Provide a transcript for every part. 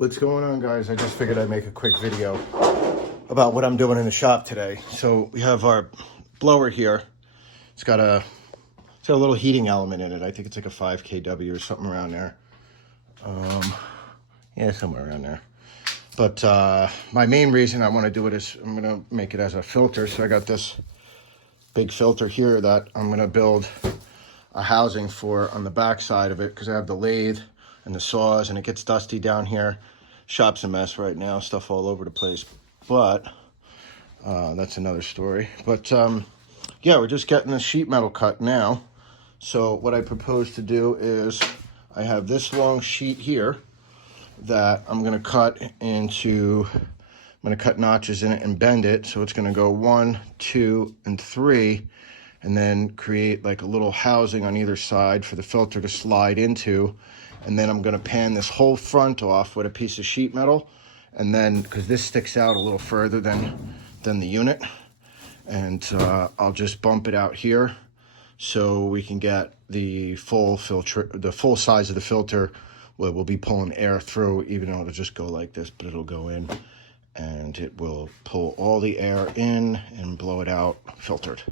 What's going on, guys? I just figured I'd make a quick video about what I'm doing in the shop today. So we have our blower here. It's got a little heating element in it. I think it's like a 5 kW or something around there. Yeah, somewhere around there. But my main reason I want to do it is I'm going to make it as a filter. So I got this big filter here that I'm going to build a housing for on the back side of it, because I have the lathe and the saws and it gets dusty down here. Shop's a mess right now, stuff all over the place, but that's another story. But yeah, we're just getting the sheet metal cut now. So what I propose to do is I have this long sheet here that I'm going to cut into, I'm going to cut notches in it and bend it, so it's going to go 1, 2, and 3, and then create like a little housing on either side for the filter to slide into. And then I'm going to pan this whole front off with a piece of sheet metal, and then because this sticks out a little further than the unit, and I'll just bump it out here so we can get the full filter, the full size of the filter. We'll be pulling air through, even though it'll just go like this, but it'll go in and it will pull all the air in and blow it out filtered.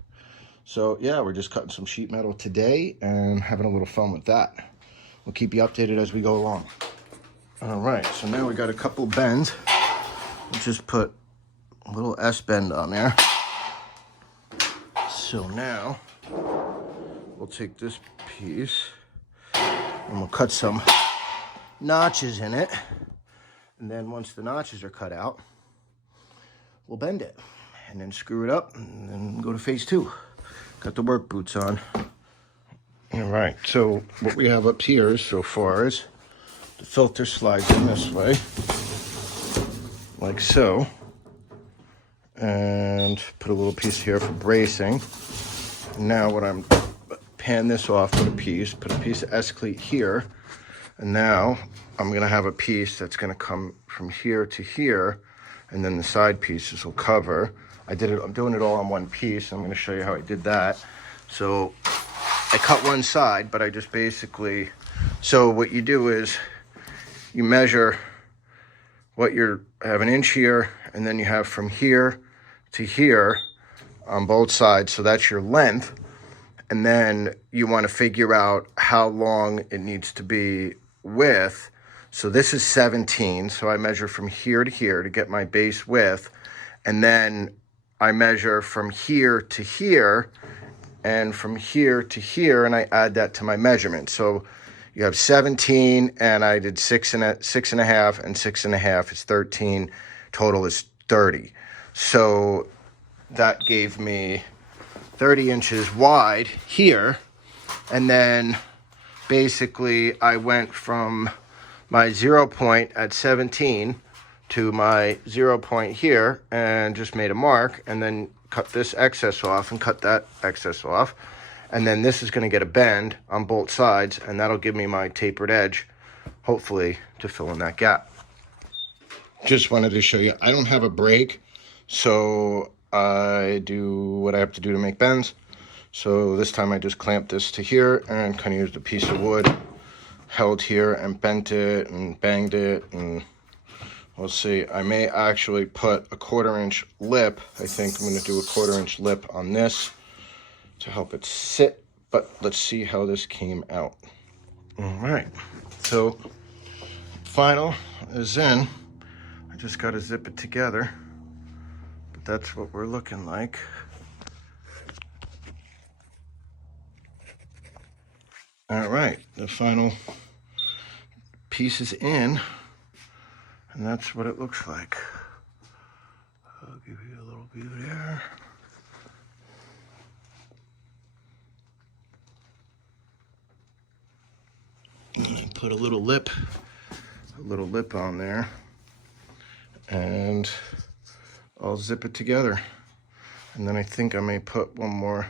So yeah, we're just cutting some sheet metal today and having a little fun with that. We'll keep you updated as we go along. All right, so now we got a couple bends. We'll just put a little S bend on there. So now we'll take this piece and we'll cut some notches in it. And then once the notches are cut out, we'll bend it and then screw it up and then go to phase 2. Got the work boots on. All right, so what we have up here so far is the filter slides in this way, like so, and put a little piece here for bracing. Now what I'm pan this off with a piece, put a piece of S-cleat here, and now I'm gonna have a piece that's gonna come from here to here, and then the side pieces will cover. I'm doing it all on one piece. I'm gonna show you how I did that. So I cut one side, but I just basically, so what you do is you measure what have an inch here, and then you have from here to here on both sides. So that's your length. And then you want to figure out how long it needs to be width. So this is 17. So I measure from here to here to get my base width. And then I measure from here to here, and from here to here, and I add that to my measurement. So you have 17, and I did 6.5, and 6.5 is 13. Total is 30. So that gave me 30 inches wide here. And then basically I went from my 0 point at 17 to my 0 point here and just made a mark, and then cut this excess off and cut that excess off. And then this is going to get a bend on both sides, and that'll give me my tapered edge, hopefully, to fill in that gap. Just wanted to show you, I don't have a brake, so I do what I have to do to make bends. So this time I just clamped this to here and kind of used a piece of wood, held here and bent it and banged it, and we'll see. I may actually put a 1/4 inch lip. I think I'm going to do a 1/4 inch lip on this to help it sit, but let's see how this came out. All right, so final is in. I just got to zip it together, but that's what we're looking like. All right, the final piece is in, and that's what it looks like. I'll give you a little view there. And put a little lip on there, and I'll zip it together. And then I think I may put one more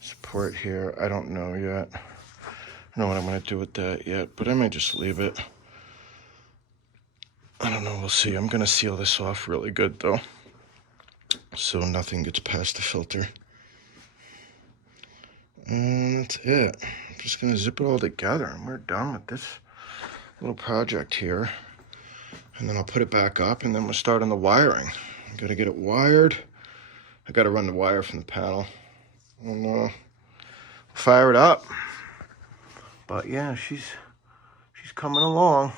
support here. I don't know yet. I don't know what I'm going to do with that yet, but I might just leave it. I don't know, we'll see. I'm going to seal this off really good though, so nothing gets past the filter. And that's it. I'm just going to zip it all together, and we're done with this little project here. And then I'll put it back up, and then we'll start on the wiring. I gotta get it wired. I gotta run the wire from the panel. And fire it up. But yeah, she's coming along.